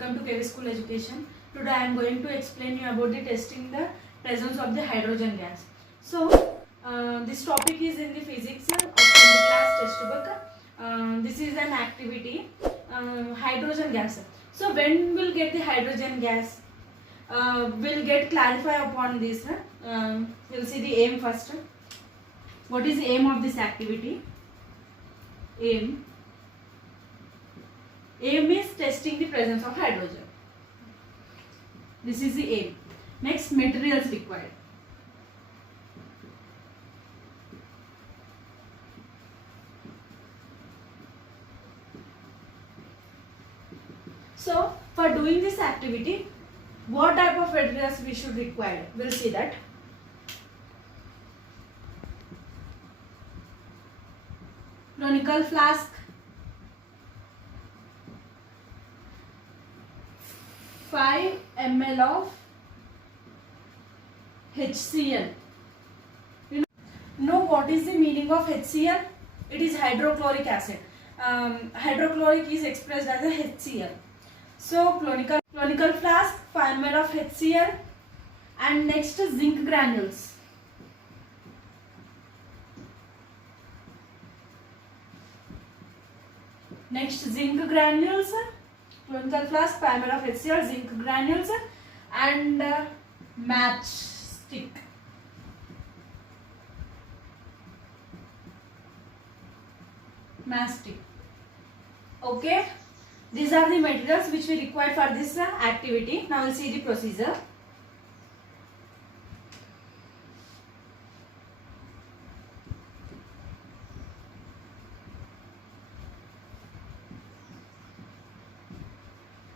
Welcome to KV School Education. Today I am going to explain you about the testing the presence of the hydrogen gas. So this topic is in the physics of 10th class textbook. This is an activity, hydrogen gas. So when we'll get the hydrogen gas, we'll get clarify upon this. We'll see the aim first. What is the aim of this activity? Aim is testing the presence of hydrogen. This is the aim. Next, materials required. So for doing this activity, what type of materials we should require? We'll see that. Conical flask, 5 ml of HCl. You know what is the meaning of HCl? It is hydrochloric acid. Hydrochloric is expressed as a HCl. So conical flask, 5 ml of HCl, and next zinc granules. Next, zinc granules, conical flask, 5 ml of HCl, zinc granules, and matchstick. Okay, these are the materials which we require for this activity. Now we'll see the procedure.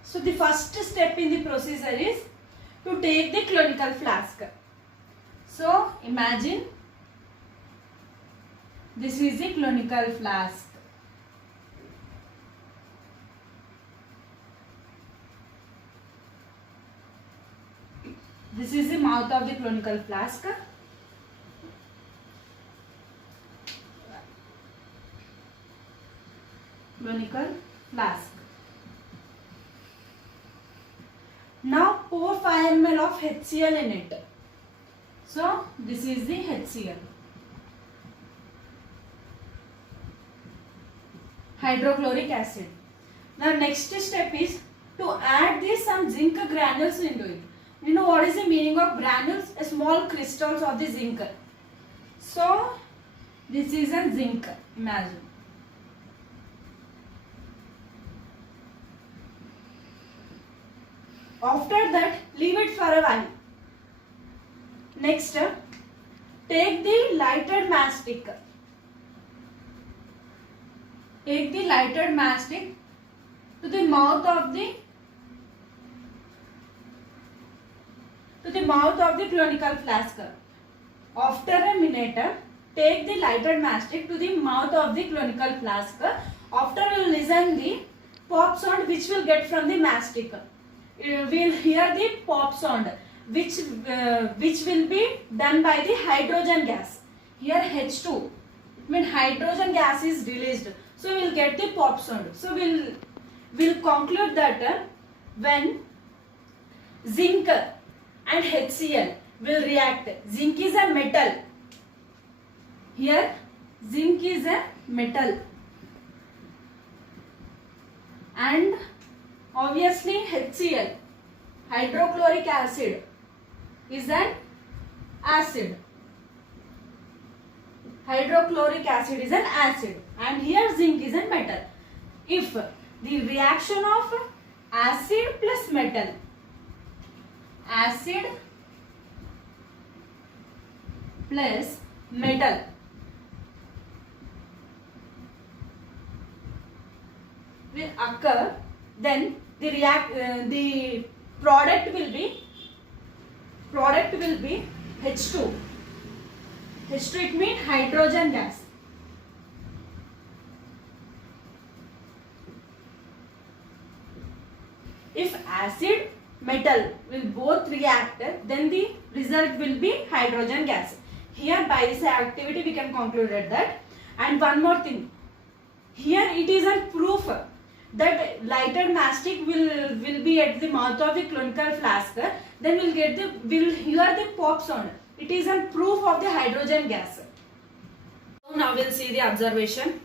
So the first step in the procedure is to take the conical flask. So imagine this is the conical flask. This is the mouth of the conical flask. Conical flask. Now pour 5 ml of HCl in it. So this is the HCl. Hydrochloric acid. Now next step is to add some zinc granules into it. You know what is the meaning of granules? Small crystals of the zinc. So this is a zinc, imagine. After that, leave it for a while. Next, take the lighted matchstick. Take the lighted matchstick to the mouth of the conical flask. After a minute, take the lighted matchstick to the mouth of the conical flask. After we will listen the pop sound which will get from the matchstick. We'll hear the pop sound which will be done by the hydrogen gas. Here H2, it means hydrogen gas is released. So we'll get the pop sound. So we'll conclude that when zinc and HCl will react. Zinc is a metal. Here zinc is a metal. And obviously HCl, hydrochloric acid, is an acid. Hydrochloric acid is an acid, and here zinc is a metal. If the reaction of acid plus metal, acid plus metal, will occur, then the product will be H2. H2, it means hydrogen gas. If acid metal will both react, then the result will be hydrogen gas. Here by this activity we can conclude that. And one more thing, here it is a proof that lighted mastic will be at the mouth of the clinical flask. Then we'll hear the pop sound. It is a proof of the hydrogen gas. So now we'll see the observation.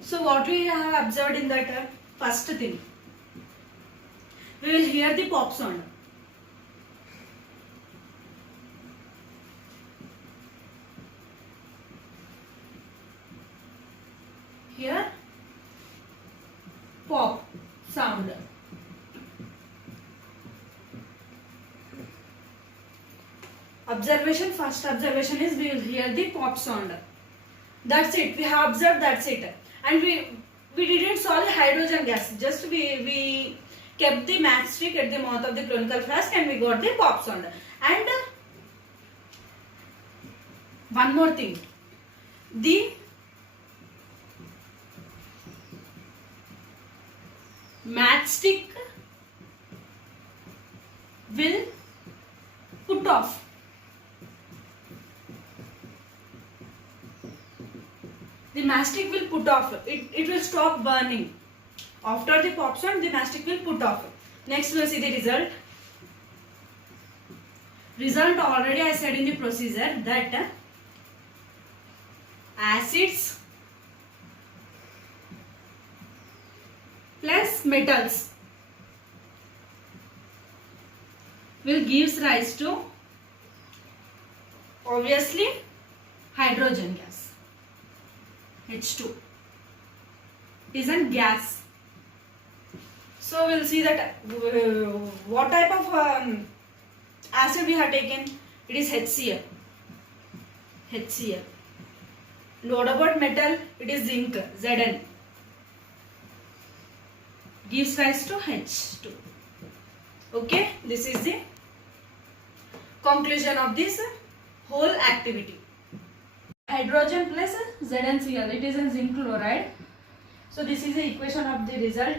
So what we have observed in that first thing, we will hear the pop sound. Here pop sound. First observation is we will hear the pop sound. That's it. We have observed, that's it. And we didn't saw the hydrogen gas. Just we kept the matchstick at the mouth of the clinical flask and we got the pop sound. And one more thing. The matchstick will put off. The matchstick will put off. It will stop burning. After the pop sound, the matchstick will put off. Next we will see the result. Result already I said in the procedure that acids plus metals will gives rise to obviously hydrogen gas. H2 is a gas. So we'll see that what type of acid we have taken. It is HCl. HCl. What about metal? It is zinc. Zn. Gives rise to H2. Okay, this is the conclusion of this whole activity. Hydrogen plus ZnCl, it is a zinc chloride. So this is the equation of the result.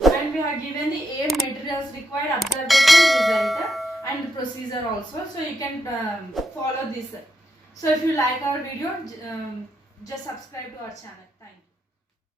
And we have given the A materials required, observation, result and procedure also. So you can follow this. So if you like our video, just subscribe to our channel. Thank you.